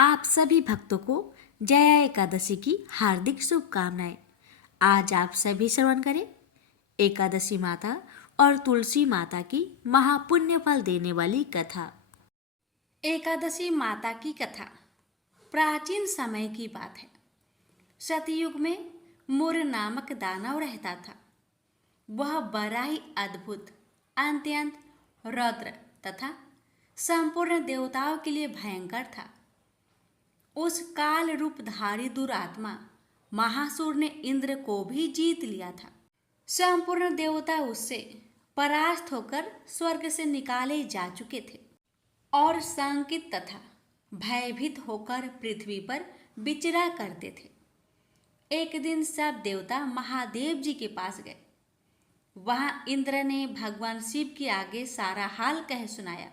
आप सभी भक्तों को जया एकादशी की हार्दिक शुभकामनाएं। आज आप सभी श्रवण करें एकादशी माता और तुलसी माता की महापुण्य फल देने वाली कथा। एकादशी माता की कथा प्राचीन समय की बात है। सतयुग में मुर नामक दानव रहता था। वह बड़ा ही अद्भुत, अत्यंत रौद्र तथा संपूर्ण देवताओं के लिए भयंकर था। उस काल रूपधारी दुरात्मा महासुर ने इंद्र को भी जीत लिया था। संपूर्ण देवता उससे परास्त होकर स्वर्ग से निकाले जा चुके थे और शंकित तथा भयभीत होकर पृथ्वी पर विचरा करते थे। एक दिन सब देवता महादेव जी के पास गए। वहां इंद्र ने भगवान शिव के आगे सारा हाल कह सुनाया।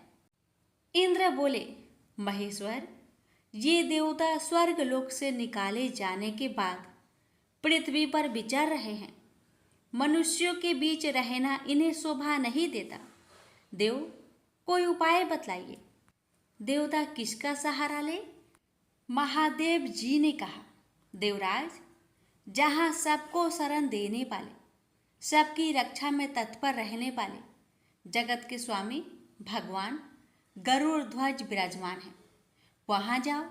इंद्र बोले, महेश्वर, ये देवता स्वर्ग लोक से निकाले जाने के बाद पृथ्वी पर विचर रहे हैं। मनुष्यों के बीच रहना इन्हें शोभा नहीं देता। देव, कोई उपाय बतलाइए। देवता किसका सहारा ले? महादेव जी ने कहा, देवराज, जहाँ सबको शरण देने वाले, सबकी रक्षा में तत्पर रहने वाले जगत के स्वामी भगवान गरुड़ ध्वज विराजमान हैं, वहाँ जाओ।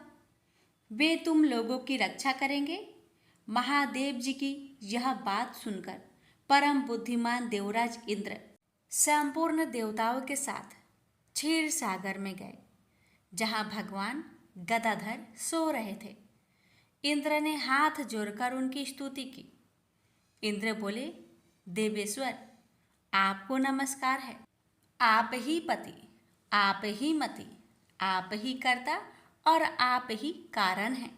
वे तुम लोगों की रक्षा करेंगे। महादेव जी की यह बात सुनकर परम बुद्धिमान देवराज इंद्र संपूर्ण देवताओं के साथ क्षीर सागर में गए, जहाँ भगवान गदाधर सो रहे थे। इंद्र ने हाथ जोड़कर उनकी स्तुति की। इंद्र बोले, देवेश्वर, आपको नमस्कार है। आप ही पति, आप ही मति, आप ही कर्ता और आप ही कारण हैं।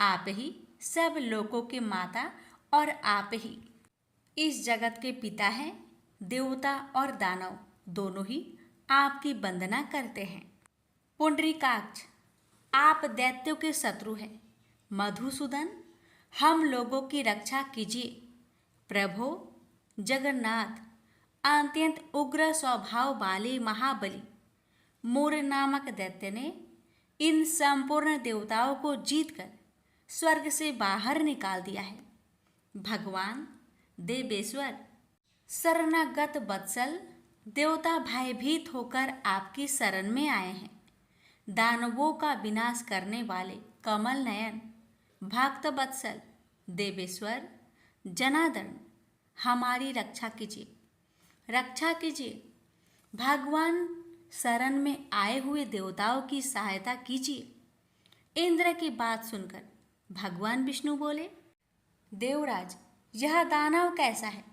आप ही सब लोगों के माता और आप ही इस जगत के पिता हैं। देवता और दानव दोनों ही आपकी वंदना करते हैं। पुंडरीकाक्ष, आप दैत्यों के शत्रु हैं। मधुसूदन, हम लोगों की रक्षा कीजिए। प्रभो जगन्नाथ, अत्यंत उग्र स्वभाव वाले महाबली मूर नामक दैत्य ने इन संपूर्ण देवताओं को जीतकर स्वर्ग से बाहर निकाल दिया है। भगवान देवेश्वर, शरणागत वत्सल देवता भयभीत होकर आपकी शरण में आए हैं। दानवों का विनाश करने वाले कमल नयन भक्त वत्सल देवेश्वर जनार्दन, हमारी रक्षा कीजिए, रक्षा कीजिए। भगवान शरण में आए हुए देवताओं की सहायता कीजिए। इंद्र की बात सुनकर भगवान विष्णु बोले, देवराज, यह दानव कैसा है,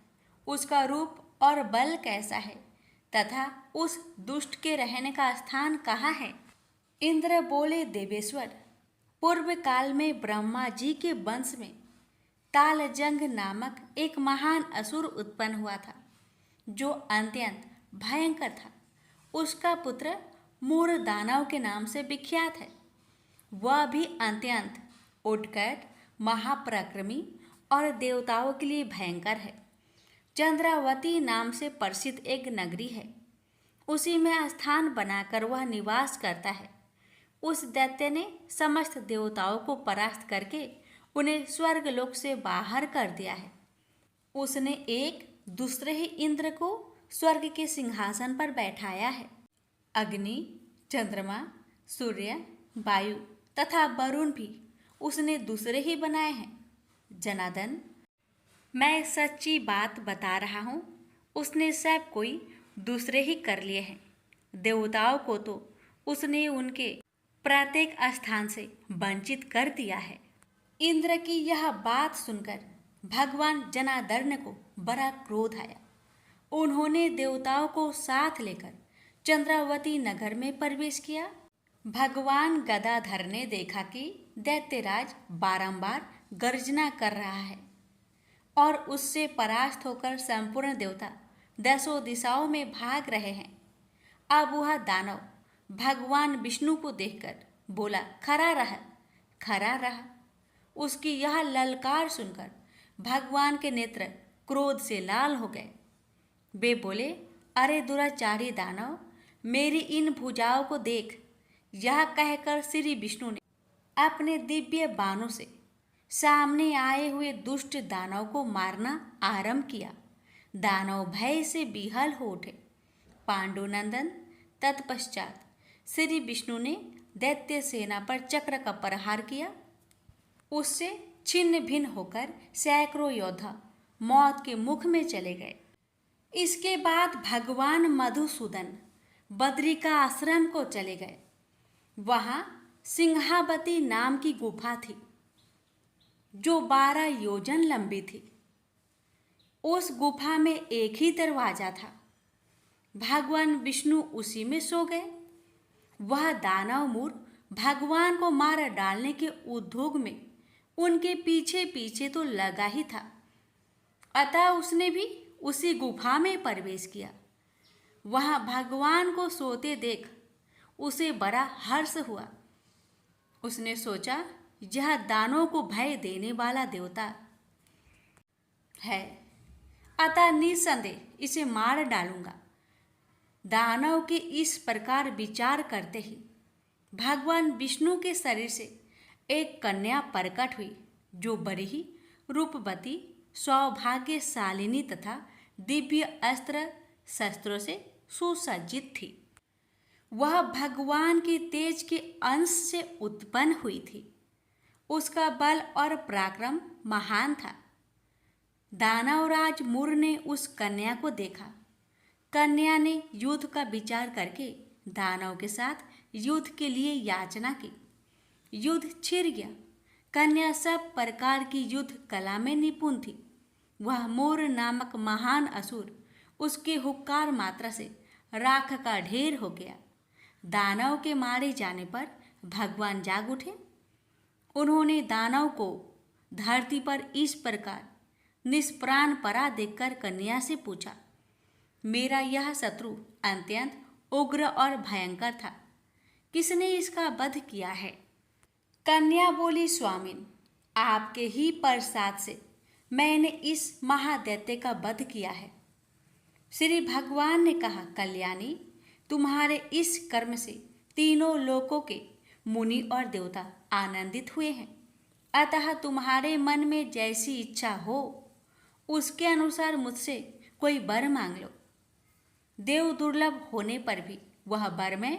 उसका रूप और बल कैसा है तथा उस दुष्ट के रहने का स्थान कहाँ है? इंद्र बोले, देवेश्वर, पूर्व काल में ब्रह्मा जी के वंश में तालजंग नामक एक महान असुर उत्पन्न हुआ था, जो अत्यंत भयंकर था। उसका पुत्र मूर दानव के नाम से विख्यात है। वह भी अत्यंत उत्कट, महापराक्रमी और देवताओं के लिए भयंकर है। चंद्रावती नाम से प्रसिद्ध एक नगरी है, उसी में स्थान बनाकर वह निवास करता है। उस दैत्य ने समस्त देवताओं को परास्त करके उन्हें स्वर्ग लोक से बाहर कर दिया है। उसने एक दूसरे ही इंद्र को स्वर्ग के सिंहासन पर बैठाया है। अग्नि, चंद्रमा, सूर्य, वायु तथा वरुण भी उसने दूसरे ही बनाए हैं। जनार्दन, मैं सच्ची बात बता रहा हूँ, उसने सब कोई दूसरे ही कर लिए हैं। देवताओं को तो उसने उनके प्रत्येक स्थान से वंचित कर दिया है। इंद्र की यह बात सुनकर भगवान जनार्दन को बड़ा क्रोध आया। उन्होंने देवताओं को साथ लेकर चंद्रावती नगर में प्रवेश किया। भगवान गदाधर ने देखा कि दैत्यराज बारंबार गर्जना कर रहा है और उससे परास्त होकर संपूर्ण देवता दसों दिशाओं में भाग रहे हैं। अब वह दानव भगवान विष्णु को देखकर बोला, खड़ा रह, खड़ा रह। उसकी यह ललकार सुनकर भगवान के नेत्र क्रोध से लाल हो गए। वे बोले, अरे दुराचारी दानव, मेरी इन भुजाओं को देख। यह कहकर श्री विष्णु ने अपने दिव्य बाणों से सामने आए हुए दुष्ट दानव को मारना आरंभ किया। दानव भय से विहल हो उठे। पांडुनंदन तत्पश्चात श्री विष्णु ने दैत्य सेना पर चक्र का प्रहार किया। उससे छिन्न भिन्न होकर सैकड़ों योद्धा मौत के मुख में चले गए। इसके बाद भगवान मधुसूदन बद्रिका आश्रम को चले गए। वहां सिंहावती नाम की गुफा थी जो 12 योजन लंबी थी। उस गुफा में एक ही दरवाजा था। भगवान विष्णु उसी में सो गए। वह दानव मूर भगवान को मार डालने के उद्योग में उनके पीछे पीछे तो लगा ही था। अतः उसने भी उसी गुफा में प्रवेश किया। वहां भगवान को सोते देख उसे बड़ा हर्ष हुआ। उसने सोचा, यह दानों को भय देने वाला देवता है, अतः निसंदेह इसे मार डालूंगा। दानव के इस प्रकार विचार करते ही भगवान विष्णु के शरीर से एक कन्या प्रकट हुई जो बड़ी ही रूपवती, सौभाग्यशालिनी तथा दिव्य अस्त्र शस्त्रों से सुसज्जित थी। वह भगवान के तेज के अंश से उत्पन्न हुई थी। उसका बल और पराक्रम महान था। दानवराज मुर ने उस कन्या को देखा। कन्या ने युद्ध का विचार करके दानव के साथ युद्ध के लिए याचना की। युद्ध छिड़ गया। कन्या सब प्रकार की युद्ध कला में निपुण थी। वह मोर नामक महान असुर उसके हुक्कार मात्रा से राख का ढेर हो गया। दानव के मारे जाने पर भगवान जाग उठे। उन्होंने दानव को धरती पर इस प्रकार निष्प्राण पड़ा देखकर कन्या से पूछा, मेरा यह शत्रु अत्यंत उग्र और भयंकर था, किसने इसका वध किया है? कन्या बोली, स्वामिन, आपके ही प्रसाद से मैंने इस महादैत्य का वध किया है। श्री भगवान ने कहा, कल्याणी, तुम्हारे इस कर्म से तीनों लोकों के मुनि और देवता आनंदित हुए हैं। अतः तुम्हारे मन में जैसी इच्छा हो उसके अनुसार मुझसे कोई वर मांग लो। देव दुर्लभ होने पर भी वह वर मैं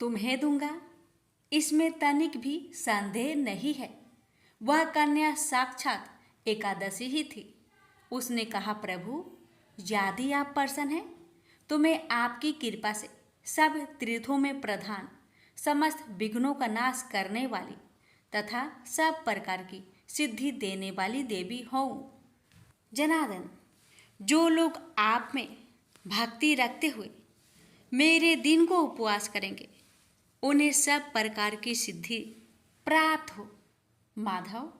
तुम्हें दूंगा, इसमें तनिक भी संदेह नहीं है। वह कन्या साक्षात एकादशी ही थी। उसने कहा, प्रभु, यदि आप प्रसन्न हैं तो मैं आपकी कृपा से सब तीर्थों में प्रधान, समस्त विघ्नों का नाश करने वाली तथा सब प्रकार की सिद्धि देने वाली देवी हूँ। जनार्दन, जो लोग आप में भक्ति रखते हुए मेरे दिन को उपवास करेंगे उन्हें सब प्रकार की सिद्धि प्राप्त हो। माधव,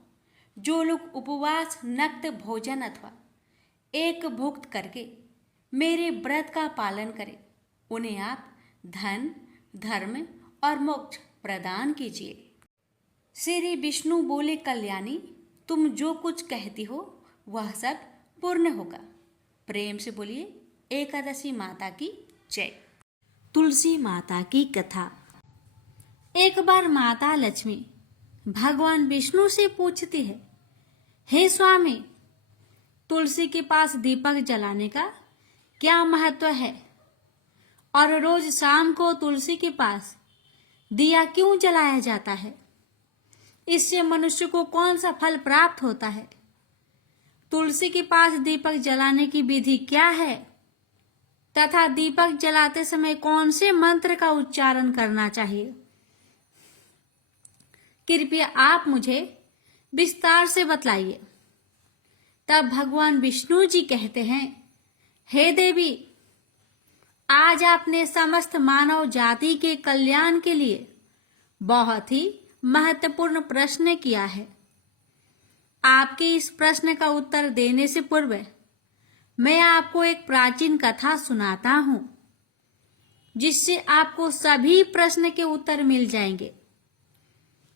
जो लोग उपवास, नक्त भोजन अथवा एक भुक्त करके मेरे व्रत का पालन करें उन्हें आप धन, धर्म और मोक्ष प्रदान कीजिए। श्री विष्णु बोले, कल्याणी, तुम जो कुछ कहती हो वह सब पूर्ण होगा। प्रेम से बोलिए, एकादशी माता की जय। तुलसी माता की कथा। एक बार माता लक्ष्मी भगवान विष्णु से पूछती है, हे स्वामी, तुलसी के पास दीपक जलाने का क्या महत्व है और रोज शाम को तुलसी के पास दिया क्यों जलाया जाता है? इससे मनुष्य को कौन सा फल प्राप्त होता है? तुलसी के पास दीपक जलाने की विधि क्या है तथा दीपक जलाते समय कौन से मंत्र का उच्चारण करना चाहिए? कृपया आप मुझे विस्तार से बतलाइए। तब भगवान विष्णु जी कहते हैं, हे देवी, आज आपने समस्त मानव जाति के कल्याण के लिए बहुत ही महत्वपूर्ण प्रश्न किया है। आपके इस प्रश्न का उत्तर देने से पूर्व मैं आपको एक प्राचीन कथा सुनाता हूं, जिससे आपको सभी प्रश्न के उत्तर मिल जाएंगे।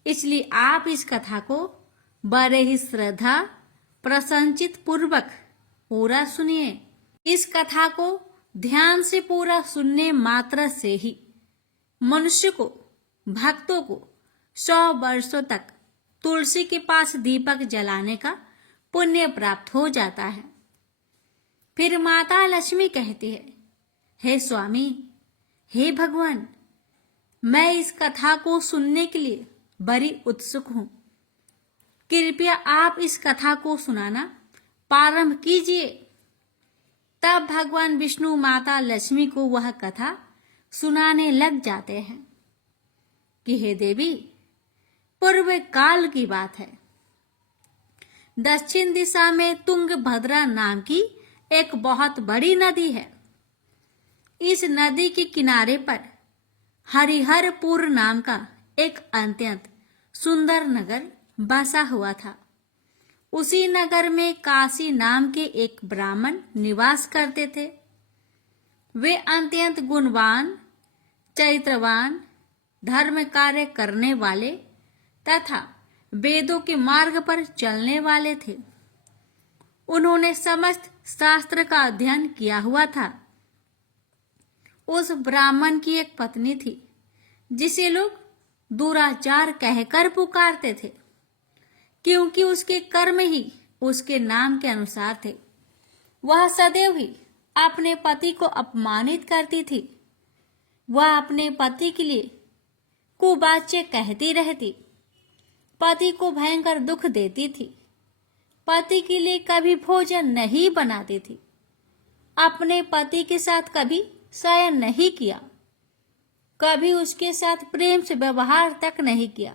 इसलिए आप इस कथा को बड़े ही श्रद्धा प्रसन्नचित पूर्वक पूरा सुनिए। इस कथा को ध्यान से पूरा सुनने मात्र से ही मनुष्य को, भक्तों को 100 वर्षों तक तुलसी के पास दीपक जलाने का पुण्य प्राप्त हो जाता है। फिर माता लक्ष्मी कहती है, हे स्वामी, हे भगवान, मैं इस कथा को सुनने के लिए बड़ी उत्सुक हूं। कृपया आप इस कथा को सुनाना प्रारंभ कीजिए। तब भगवान विष्णु माता लक्ष्मी को वह कथा सुनाने लग जाते हैं कि हे देवी, पूर्व काल की बात है। दक्षिण दिशा में तुंगभद्रा नाम की एक बहुत बड़ी नदी है। इस नदी के किनारे पर हरिहरपुर नाम का एक अत्यंत सुंदर नगर बसा हुआ था। उसी नगर में काशी नाम के एक ब्राह्मण निवास करते थे। वे अत्यंत गुणवान, चरित्रवान, धर्म कार्य करने वाले तथा वेदों के मार्ग पर चलने वाले थे। उन्होंने समस्त शास्त्र का अध्ययन किया हुआ था। उस ब्राह्मण की एक पत्नी थी जिसे लोग दुराचार कहकर पुकारते थे, क्योंकि उसके कर्म ही उसके नाम के अनुसार थे। वह सदैव ही अपने पति को अपमानित करती थी। वह अपने पति के लिए कुवाच्य कहती रहती, पति को भयंकर दुख देती थी, पति के लिए कभी भोजन नहीं बनाती थी, अपने पति के साथ कभी शयन नहीं किया, कभी उसके साथ प्रेम से व्यवहार तक नहीं किया।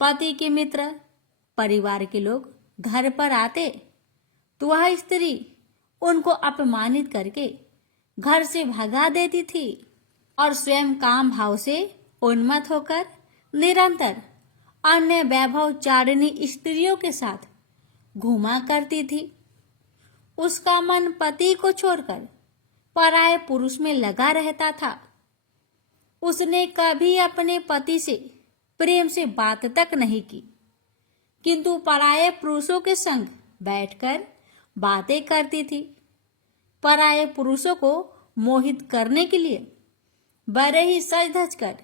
पति के मित्र, परिवार के लोग घर पर आते तो वह स्त्री उनको अपमानित करके घर से भगा देती थी और स्वयं काम भाव से उन्मत्त होकर निरंतर अन्य वैभवचारिणी स्त्रियों के साथ घूमा करती थी। उसका मन पति को छोड़कर पराये पुरुष में लगा रहता था। उसने कभी अपने पति से प्रेम से बात तक नहीं की, किंतु पराये पुरुषों के संग बैठकर बातें करती थी। पराये पुरुषों को मोहित करने के लिए बड़े ही सज धज कर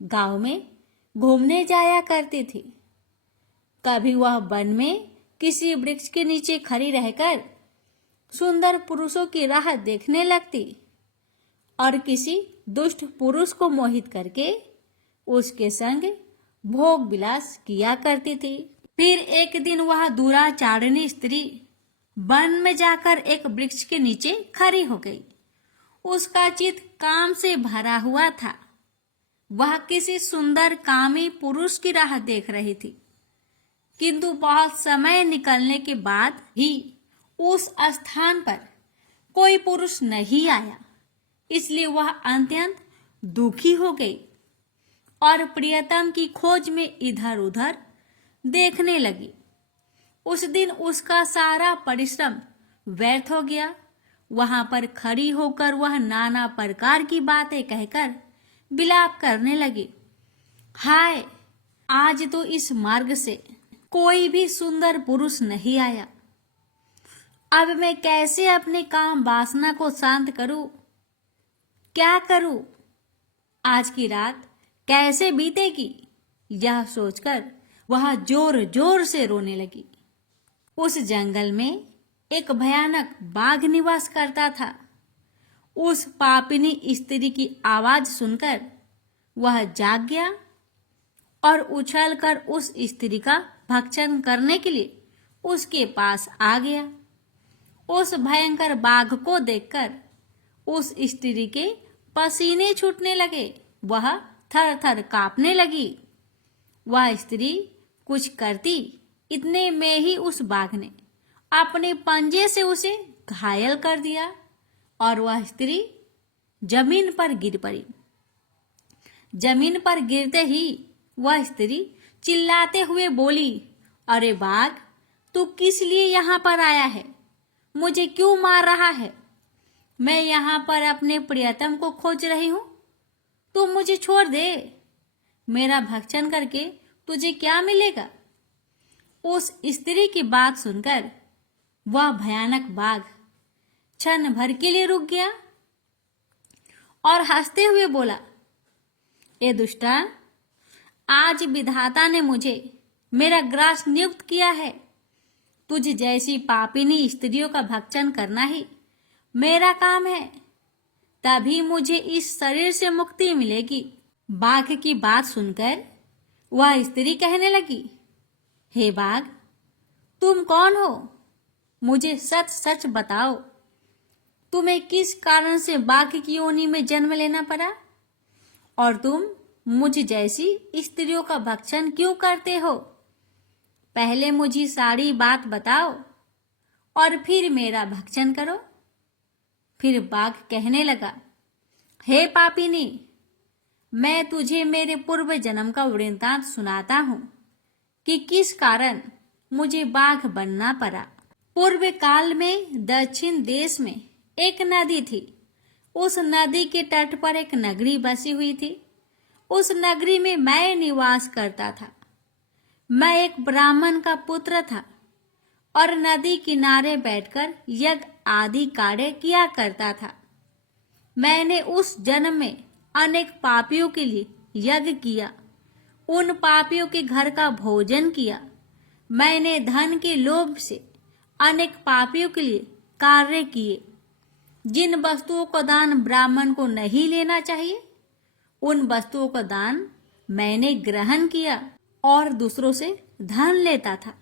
गांव में घूमने जाया करती थी। कभी वह वन में किसी वृक्ष के नीचे खड़ी रहकर सुंदर पुरुषों की राह देखने लगती और किसी दुष्ट पुरुष को मोहित करके उसके संग भोग विलास किया करती थी। फिर एक दिन वह दुराचारिणी स्त्री वन में जाकर एक वृक्ष के नीचे खड़ी हो गई। उसका चित्त काम से भरा हुआ था। वह किसी सुंदर कामी पुरुष की राह देख रही थी, किंतु बहुत समय निकलने के बाद भी उस स्थान पर कोई पुरुष नहीं आया। इसलिए वह अत्यंत दुखी हो गई और प्रियतम की खोज में इधर उधर देखने लगी। उस दिन उसका सारा परिश्रम व्यर्थ हो गया। वहां पर खड़ी होकर वह नाना प्रकार की बातें कहकर विलाप करने लगी। हाय, आज तो इस मार्ग से कोई भी सुंदर पुरुष नहीं आया। अब मैं कैसे अपने काम वासना को शांत करूं? क्या करूं? आज की रात कैसे बीतेगी? यह सोचकर वह जोर जोर से रोने लगी। उस जंगल में एक भयानक बाघ निवास करता था। उस पापिनी स्त्री की आवाज सुनकर वह जाग गया और उछलकर उस स्त्री का भक्षण करने के लिए उसके पास आ गया। उस भयंकर बाघ को देखकर उस स्त्री के पसीने छूटने लगे। वह थर थर कांपने लगी। वह स्त्री कुछ करती, इतने में ही उस बाघ ने अपने पंजे से उसे घायल कर दिया और वह स्त्री जमीन पर गिर पड़ी। जमीन पर गिरते ही वह स्त्री चिल्लाते हुए बोली, अरे बाघ, तू किस लिए यहाँ पर आया है? मुझे क्यों मार रहा है? मैं यहाँ पर अपने प्रियतम को खोज रही हूँ। तू मुझे छोड़ दे। मेरा भक्षण करके तुझे क्या मिलेगा? उस स्त्री की बात सुनकर वह भयानक बाघ क्षण भर के लिए रुक गया और हंसते हुए बोला, ए दुष्टा, आज विधाता ने मुझे मेरा ग्रास नियुक्त किया है। तुझ जैसी पापिनी स्त्रियों का भक्षण करना ही मेरा काम है, तभी मुझे इस शरीर से मुक्ति मिलेगी। बाघ की बात सुनकर वह स्त्री कहने लगी, हे बाघ, तुम कौन हो? मुझे सच सच बताओ, तुम्हें किस कारण से बाघ की योनि में जन्म लेना पड़ा और तुम मुझ जैसी स्त्रियों का भक्षण क्यों करते हो? पहले मुझे सारी बात बताओ और फिर मेरा भक्षण करो। फिर बाघ कहने लगा, हे पापिनी, मैं तुझे मेरे पूर्व जन्म का वृत्तांत सुनाता हूँ कि किस कारण मुझे बाघ बनना पड़ा। पूर्व काल में दक्षिण देश में एक नदी थी। उस नदी के तट पर एक नगरी बसी हुई थी। उस नगरी में मैं निवास करता था। मैं एक ब्राह्मण का पुत्र था और नदी किनारे बैठकर यज्ञ आदि कार्य किया करता था। मैंने उस जन्म में अनेक पापियों के लिए यज्ञ किया, उन पापियों के घर का भोजन किया। मैंने धन के लोभ से अनेक पापियों के लिए कार्य किए। जिन वस्तुओं का दान ब्राह्मण को नहीं लेना चाहिए, उन वस्तुओं का दान मैंने ग्रहण किया और दूसरों से धन लेता था,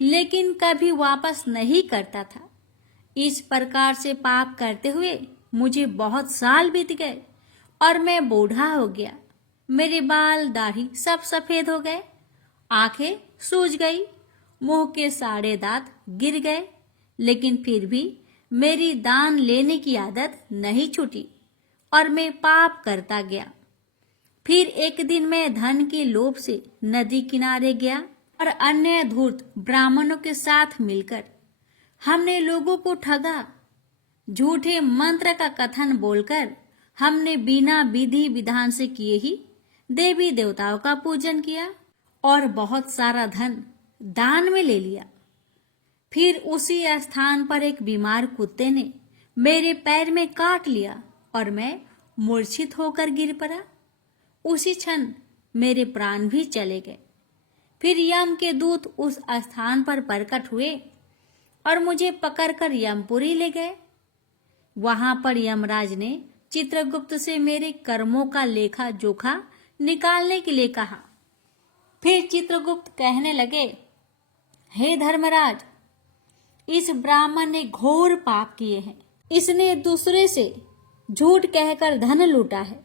लेकिन कभी वापस नहीं करता था। इस प्रकार से पाप करते हुए मुझे बहुत साल बीत गए और मैं बूढ़ा हो गया। मेरे बाल दाढ़ी सब सफेद हो गए, आंखें सूज गई, मुंह के सारे दांत गिर गए, लेकिन फिर भी मेरी दान लेने की आदत नहीं छूटी और मैं पाप करता गया। फिर एक दिन मैं धन के लोभ से नदी किनारे गया और अन्य धूर्त ब्राह्मणों के साथ मिलकर हमने लोगों को ठगा। झूठे मंत्र का कथन बोलकर हमने बिना विधि विधान से किए ही देवी देवताओं का पूजन किया और बहुत सारा धन दान में ले लिया। फिर उसी स्थान पर एक बीमार कुत्ते ने मेरे पैर में काट लिया और मैं मूर्छित होकर गिर पड़ा। उसी क्षण मेरे प्राण भी चले गए। फिर यम के दूत उस स्थान पर प्रकट हुए और मुझे पकड़कर यमपुरी ले गए। वहां पर यमराज ने चित्रगुप्त से मेरे कर्मों का लेखा जोखा निकालने के लिए कहा। फिर चित्रगुप्त कहने लगे, हे धर्मराज, इस ब्राह्मण ने घोर पाप किए हैं। इसने दूसरे से झूठ कहकर धन लूटा है,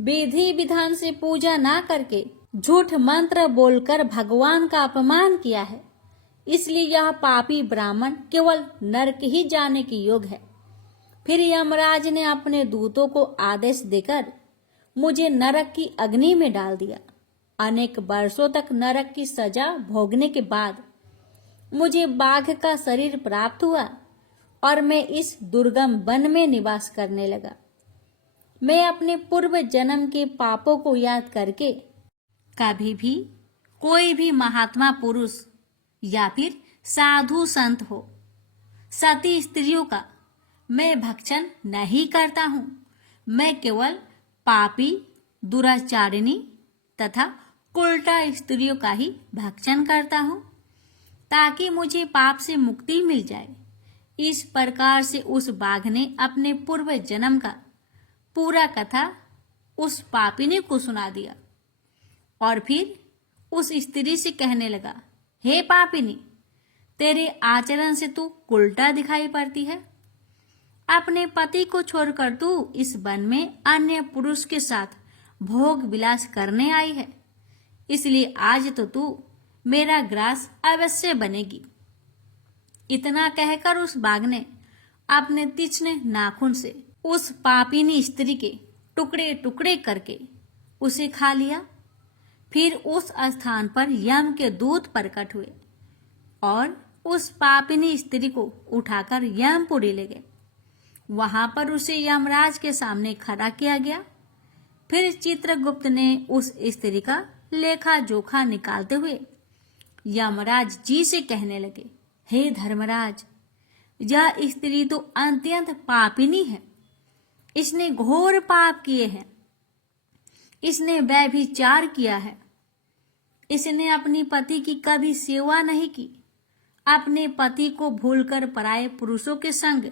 विधि विधान से पूजा ना करके झूठ मंत्र बोलकर भगवान का अपमान किया है। इसलिए यह पापी ब्राह्मण केवल नरक ही जाने के योग्य है। फिर यमराज ने अपने दूतों को आदेश देकर मुझे नरक की अग्नि में डाल दिया। अनेक वर्षों तक नरक की सजा भोगने के बाद मुझे बाघ का शरीर प्राप्त हुआ और मैं इस दुर्गम वन में निवास करने लगा। मैं अपने पूर्व जन्म के पापों को याद करके कभी भी कोई भी महात्मा पुरुष या फिर साधु संत हो, सती स्त्रियों का मैं भक्षण नहीं करता हूँ। मैं केवल पापी, दुराचारिणी तथा उल्टा स्त्रियों का ही भक्षण करता हूँ, ताकि मुझे पाप से मुक्ति मिल जाए। इस प्रकार से उस बाघ ने अपने पूर्व जन्म का पूरा कथा उस पापिनी को सुना दिया और फिर उस स्त्री से कहने लगा, हे पापिनी, तेरे आचरण से तू उल्टा दिखाई पड़ती है। अपने पति को छोड़कर तू इस वन में अन्य पुरुष के साथ भोग विलास करने आई है, इसलिए आज तो तू मेरा ग्रास अवश्य बनेगी। इतना कहकर उस बाघ ने अपने तीक्ष्ण नाखून से उस पापिनी स्त्री के टुकड़े टुकड़े करके उसे खा लिया। फिर उस स्थान पर यम के दूत प्रकट हुए और उस पापिनी स्त्री को उठाकर यमपुरी ले गए। वहां पर उसे यमराज के सामने खड़ा किया गया। फिर चित्रगुप्त ने उस स्त्री का लेखा जोखा निकालते हुए यमराज जी से कहने लगे, हे धर्मराज, यह स्त्री तो अत्यंत पापिनी है। इसने घोर पाप किए हैं। इसने व्यभिचार किया है इसने अपनी पति की कभी सेवा नहीं की, अपने पति को भूलकर पराये पुरुषों के संग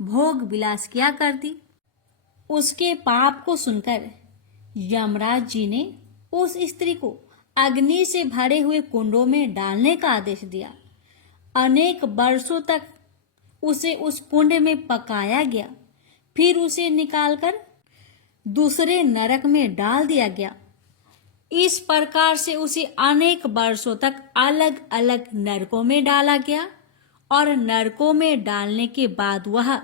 भोग विलास किया करती। उसके पाप को सुनकर यमराज जी ने उस स्त्री को अग्नि से भरे हुए कुंडों में डालने का आदेश दिया। अनेक वर्षों तक उसे उस कुंड में पकाया गया, फिर उसे निकालकर दूसरे नरक में डाल दिया गया। इस प्रकार से उसे अनेक वर्षों तक अलग अलग नरकों में डाला गया और नरकों में डालने के बाद वह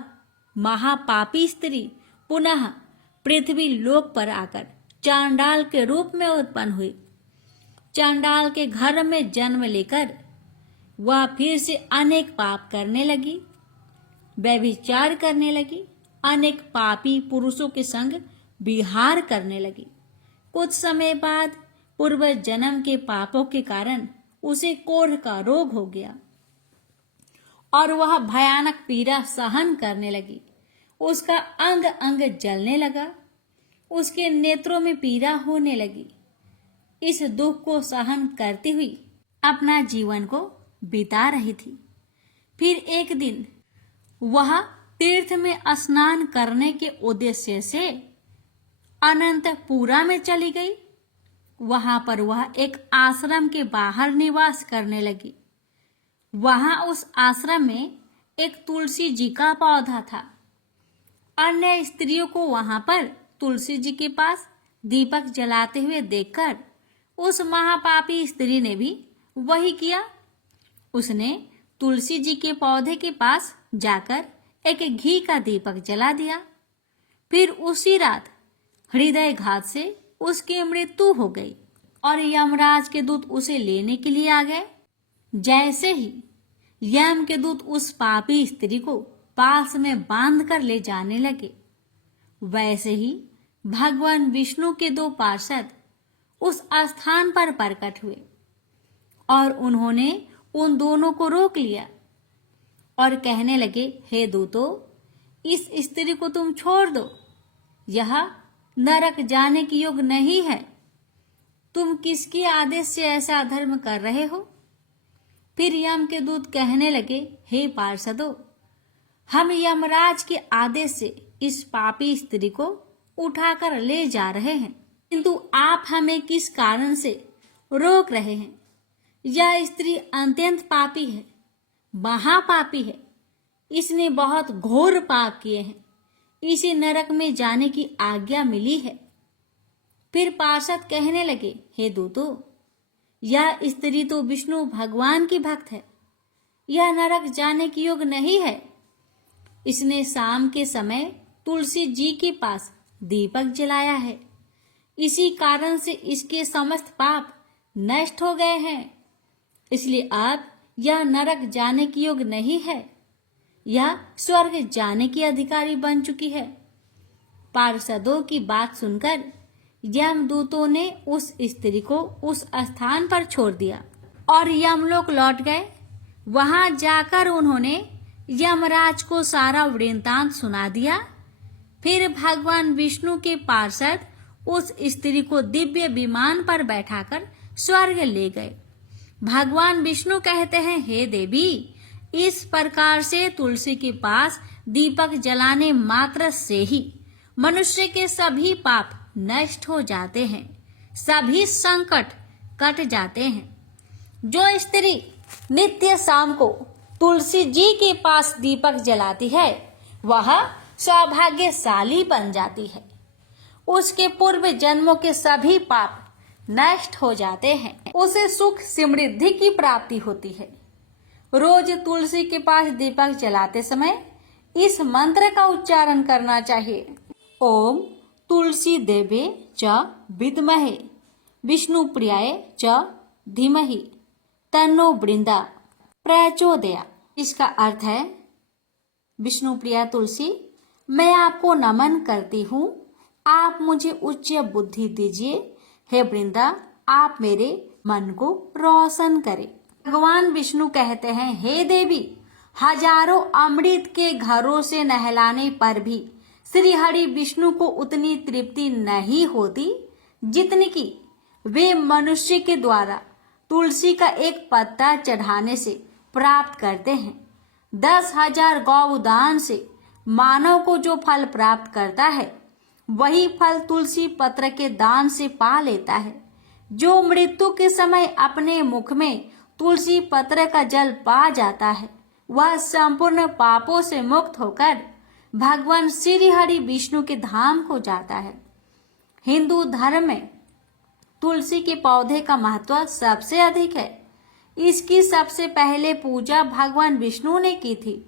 महापापी स्त्री पुनः पृथ्वी लोक पर आकर चांडाल के रूप में उत्पन्न हुई। चांडाल के घर में जन्म लेकर वह फिर से अनेक पाप करने लगी, व्यभिचार करने लगी, अनेक पापी पुरुषों के संग विहार करने लगी। कुछ समय बाद पूर्व जन्म के पापों के कारण उसे कोढ़ का रोग हो गया और वह भयानक पीड़ा सहन करने लगी। उसका अंग अंग जलने लगा, उसके नेत्रों में पीड़ा होने लगी। इस दुख को सहन करती हुई अपना जीवन को बिता रही थी। फिर एक दिन वह तीर्थ में स्नान करने के उद्देश्य से अनंतपुरा में चली गई। वहां पर वह एक आश्रम के बाहर निवास करने लगी। वहां उस आश्रम में एक तुलसी जी का पौधा था। अन्य स्त्रियों को वहां पर तुलसी जी के पास दीपक जलाते हुए देखकर उस महापापी स्त्री ने भी वही किया। उसने तुलसी जी के पौधे के पास जाकर एक घी का दीपक जला दिया। फिर उसी रात हृदयघात से उसकी मृत्यु हो गई और यमराज के दूत उसे लेने के लिए आ गए। जैसे ही यम के दूत उस पापी स्त्री को पास में बांध कर ले जाने लगे, वैसे ही भगवान विष्णु के दो पार्षद उस स्थान पर प्रकट हुए और उन्होंने उन दोनों को रोक लिया और कहने लगे, हे दूतों, इस स्त्री को तुम छोड़ दो, यह नरक जाने की योग्य नहीं है। तुम किसके आदेश से ऐसा अधर्म कर रहे हो? फिर यम के दूत कहने लगे, हे पार्षदों, हम यमराज के आदेश से इस पापी स्त्री को उठाकर ले जा रहे हैं, किंतु आप हमें किस कारण से रोक रहे हैं? यह स्त्री अत्यंत पापी है, महापापी है। इसने बहुत घोर पाप किए हैं, इसे नरक में जाने की आज्ञा मिली है। फिर पार्षद कहने लगे, हे दूतों, यह स्त्री तो विष्णु भगवान की भक्त है, यह नरक जाने की योग्य नहीं है। इसने शाम के समय तुलसी जी के पास दीपक जलाया है, इसी कारण से इसके समस्त पाप नष्ट हो गए हैं। इसलिए अब यह नरक जाने की योग्य नहीं है, यह स्वर्ग जाने की अधिकारी बन चुकी है। पार्षदों की बात सुनकर यमदूतों ने उस स्त्री को उस स्थान पर छोड़ दिया और यमलोक लौट गए। वहां जाकर उन्होंने यमराज को सारा वृत्तांत सुना दिया। फिर भगवान विष्णु के पार्षद उस स्त्री को दिव्य विमान पर बैठाकर स्वर्ग ले गए। भगवान विष्णु कहते हैं, हे देवी, इस प्रकार से तुलसी के पास दीपक जलाने मात्र से ही मनुष्य के सभी पाप नष्ट हो जाते हैं, सभी संकट कट जाते हैं। जो स्त्री नित्य शाम को तुलसी जी के पास दीपक जलाती है, वह सौभाग्यशाली बन जाती है। उसके पूर्व जन्मों के सभी पाप नष्ट हो जाते हैं, उसे सुख समृद्धि की प्राप्ति होती है। रोज तुलसी के पास दीपक जलाते समय इस मंत्र का उच्चारण करना चाहिए। ओम तुलसी देवे च विद्महे विष्णु प्रियाय च धीमहि तन्नो वृंदा प्रचोदया। इसका अर्थ है, विष्णु प्रिया तुलसी, मैं आपको नमन करती हूँ, आप मुझे उच्च बुद्धि दीजिए। हे वृंदा, आप मेरे मन को रोशन करें। भगवान विष्णु कहते हैं, हे देवी, हजारों अमृत के घरों से नहलाने पर भी श्री हरि विष्णु को उतनी तृप्ति नहीं होती जितनी कि वे मनुष्य के द्वारा तुलसी का एक पत्ता चढ़ाने से प्राप्त करते हैं। 10,000 गौदान से मानव को जो फल प्राप्त करता है वही फल तुलसी पत्र के दान से पा लेता है। जो मृत्यु के समय अपने मुख में तुलसी पत्र का जल पा जाता है वह संपूर्ण पापों से मुक्त होकर भगवान श्री हरि विष्णु के धाम को जाता है। हिंदू धर्म में तुलसी के पौधे का महत्व सबसे अधिक है। इसकी सबसे पहले पूजा भगवान विष्णु ने की थी।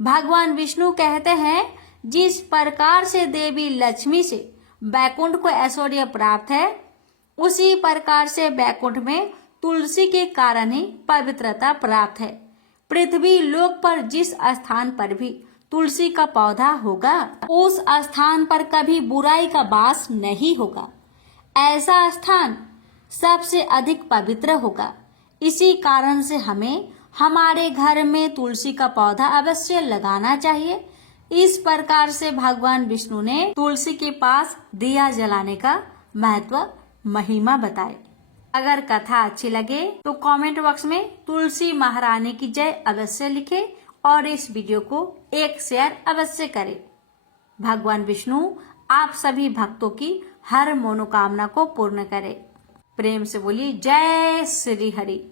भगवान विष्णु कहते हैं, जिस प्रकार से देवी लक्ष्मी से बैकुंठ को ऐश्वर्य प्राप्त है उसी प्रकार से बैकुंठ में तुलसी के कारण ही पवित्रता प्राप्त है। पृथ्वी लोक पर जिस स्थान पर भी तुलसी का पौधा होगा उस स्थान पर कभी बुराई का वास नहीं होगा। ऐसा स्थान सबसे अधिक पवित्र होगा। इसी कारण से हमें हमारे घर में तुलसी का पौधा अवश्य लगाना चाहिए। इस प्रकार से भगवान विष्णु ने तुलसी के पास दिया जलाने का महत्व महिमा बताए। अगर कथा अच्छी लगे तो कमेंट बॉक्स में तुलसी महारानी की जय अवश्य लिखें और इस वीडियो को एक शेयर अवश्य करें। भगवान विष्णु आप सभी भक्तों की हर मनोकामना को पूर्ण करे। प्रेम से बोलिए जय श्री हरि।